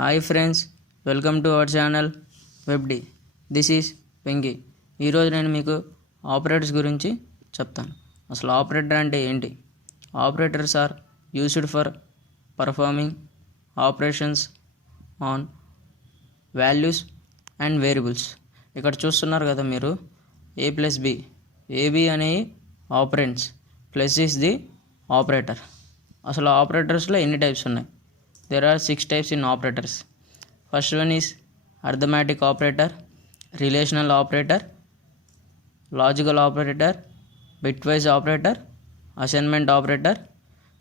Hi friends, welcome to our channel WebD. This is Venki. ఈరోజు నేను మీకు ఆపరేటర్స్ గురించి చెప్తాను. అసలు ఆపరేటర్ అంటే ఏంటి? Operators are used for performing operations on values and variables. ఇక్కడ చూస్తున్నారు కదా మీరు, ఏ ప్లస్ బి, ఏబి అనేవి operands, plus is the operator. అసలు ఆపరేటర్స్లో ఎన్ని టైప్స్ ఉన్నాయి? There are 6 types in operators. First one is arithmetic operator, relational operator, logical operator, bitwise operator, assignment operator,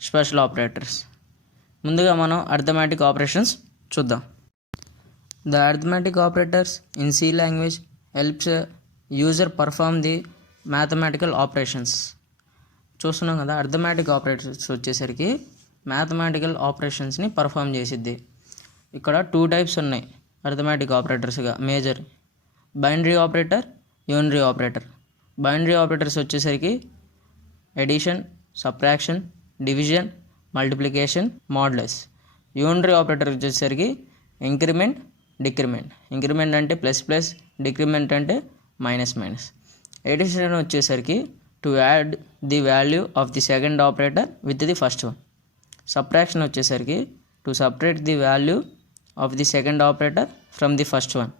special operators. ముందుగా మనం arithmetic operations చూద్దాం. The arithmetic operators in C language helps a user perform the mathematical operations. చూస్తున్నాం కదా, arithmetic operators వచ్చేసరికి mathematical ఆపరేషన్స్ని perform చేసిద్ది. ఇక్కడ 2 types ఉన్నాయి అర్థమెటిక్ ఆపరేటర్స్గా major: binary operator, unary operator. Binary operators వచ్చేసరికి addition, subtraction, division, multiplication, modulus. Unary operator వచ్చేసరికి ఇంక్రిమెంట్, డిక్రిమెంట్. ఇంక్రిమెంట్ అంటే ప్లస్ ప్లస్, డిక్రిమెంట్ అంటే మైనస్ మైనస్. ఎడిషన్ వచ్చేసరికి to add the value of the second operator with the first one. Subtraction వచ్చేసరికి to separate the value of the second operator from the first one.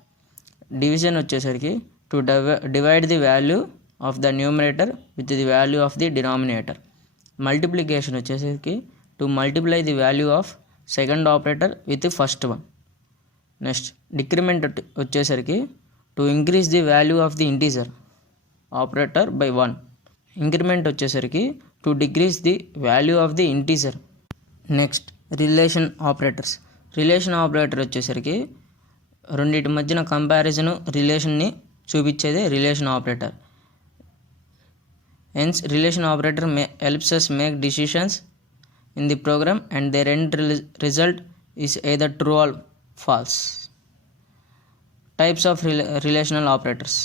Division వచ్చేసరికి to divide the value of the numerator with the value of the denominator. Multiplication వచ్చేసరికి to multiply the value of second operator with first one. Next decrement వచ్చేసరికి to increase the value of the integer operator by 1. Increment వచ్చేసరికి to decrease the value of the integer. Next relation operators. Relation operator వచ్చేసరికి రెండింటి మధ్యన comparison, రిలేషన్ని చూపించేదే relation operator. Hence relation operator helps us make decisions in the program and their end result is either true or false. Types of relational operators: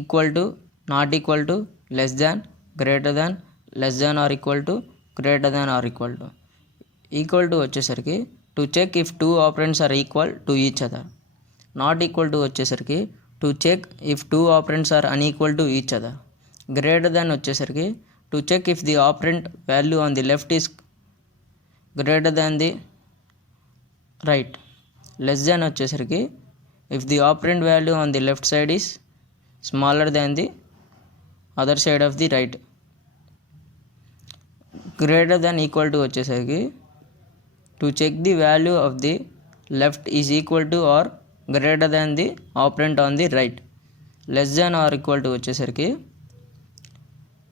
equal to, not equal to, less than, greater than, less than or equal to, greater than or equal to. Equal to వచ్చేసరికి to check if 2 operands are equal to each other. Not equal to వచ్చేసరికి to check if 2 operands are unequal to each other. Greater than వచ్చేసరికి to check if the operand value on the left is greater than the right. Less than వచ్చేసరికి if the operand value on the left side is smaller than the other side of the right. Greater than equal to వచ్చేసరికి to check the value of the left is equal to or greater than the operand on the right. Less than or equal to వచ్చేసరికి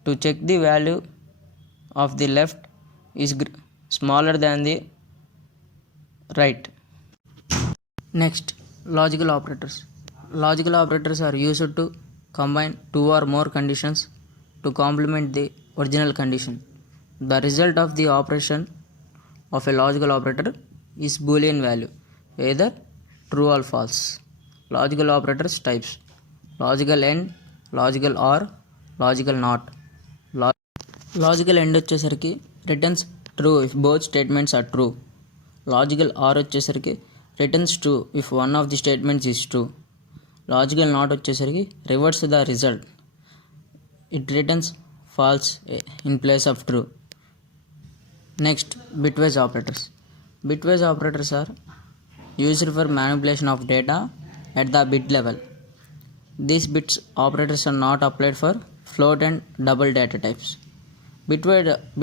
to check the value of the left is smaller than the right. Next logical operators. Logical operators are used to combine 2 or more conditions to complement the original condition. The result of the operation of a logical operator is Boolean value, either true or false. Logical operators types: logical AND, logical OR, logical NOT. Logical AND వచ్చేసరికి returns true if both statements are true. Logical OR వచ్చేసరికి returns true if one of the statements is true. Logical not వచ్చేసరికి reverse the result, it returns false in place of true. Next bitwise operators. Bitwise operators are used for manipulation of data at the bit level. These bits operators are not applied for float and double data types.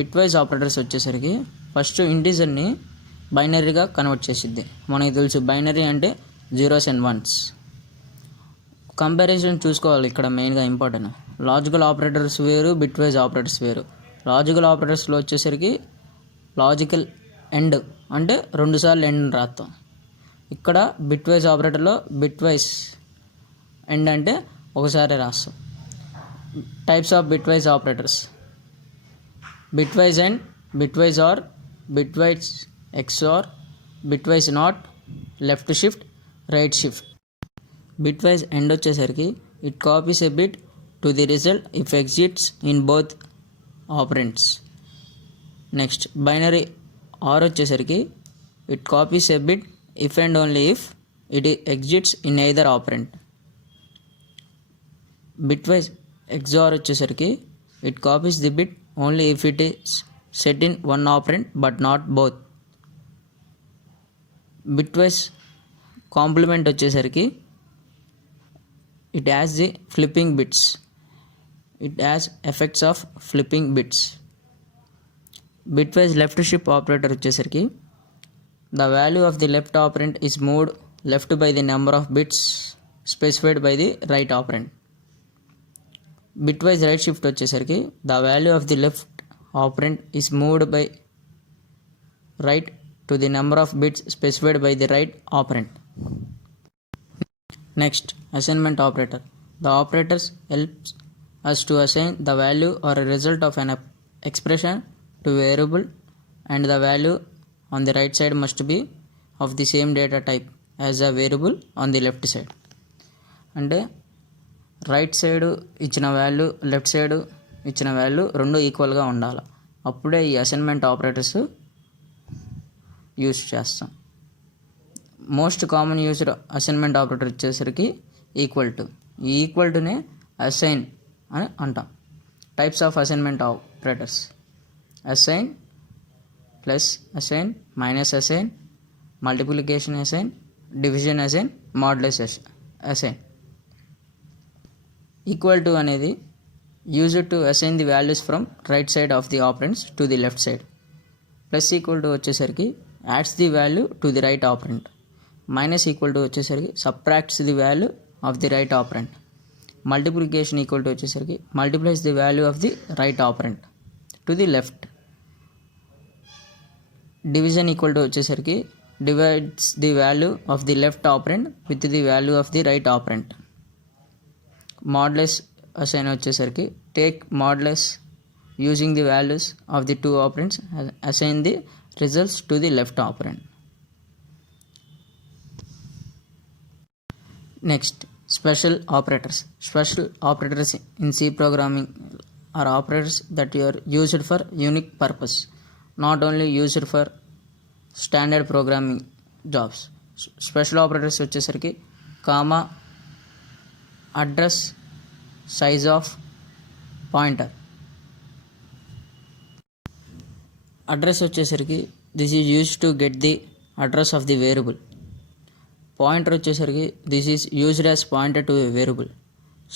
Bitwise operators వచ్చేసరికి first ఇంటీజర్ని బైనరీగా convert చేసిద్ది. మనకి తెలుసు బైనరీ అంటే zeros and once. Comparison చూసుకోవాలి ఇక్కడ మెయిన్గా ఇంపార్టెంట్. లాజికల్ ఆపరేటర్స్ వేరు, బిట్వైజ్ ఆపరేటర్స్ వేరు. లాజికల్ ఆపరేటర్స్లో వచ్చేసరికి లాజికల్ ఎండ్ అంటే 2 సార్లు ఎండ్ రాస్తాం. ఇక్కడ బిట్వైజ్ ఆపరేటర్లో బిట్వైజ్ ఎండ్ అంటే ఒకసారి రాస్తాం. Types of bitwise operators: bitwise and, bitwise or, bitwise XOR, bitwise not, left shift, right shift. Bitwise and వచ్చేసరికి it copies a bit to the result if exists in both operands. Next binary or వచ్చేసరికి It copies a bit if and only if it exits in either operand. Bitwise XOR వచ్చేసరికి it copies the bit only if it is set in one operand but not both. Bitwise complement వచ్చేసరికి it has the flipping bits. It has effects of flipping bits. Bitwise left shift operator వచ్చేసరికి the value of the left operand is moved left by the number of bits specified by the right operand. Bitwise right shift వచ్చేసరికి the value of the left operand is moved by right to the number of bits specified by the right operand. Next, assignment operator. The operators helps us to assign the value or a result of an expression to a variable, and the value on the right side must be of the same data type as a variable on the left side. అంటే right side ఇచ్చిన value left side ఇచ్చిన value రెండు ఈక్వల్గా ఉండాలి, అప్పుడే ఈ assignment operators use చేస్తాం. Most common used assignment operator వచ్చేసరికి ఈక్వల్ టు. ఈ ఈక్వల్ టునే అసైన్ అని అంటాం. Types of assignment operators: assign, plus assign, minus assign, multiplication assign, division assign, modulus assign. Equal to అనేది used to assign the values from right side of the operands to the left side. Plus equal to వచ్చేసరికి adds the value to the right operand. Minus equal to వచ్చేసరికి subtracts the value of the right operand. Multiplication equal to వచ్చేసరికి multiplies the value of the right operand to the left. Division equal to వచ్చేసరికి divides the value of the left operand with the value of the right operand. Modulus assign వచ్చేసరికి take modulus using the values of the two operands, assign the results to the left operant. Next, special operators. Special operators in C programming are operators that are used for unique purpose, not only used for standard programming jobs. Special operators వచ్చేసరికి comma, address, size of pointer. Address వచ్చేసరికి this is used to get the address of the variable. Pointer వచ్చేసరికి this is used as pointer to a variable.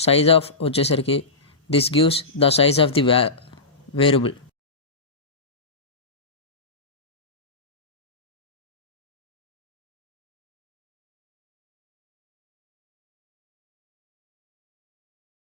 Size of వచ్చేసరికి this gives the size of the variable.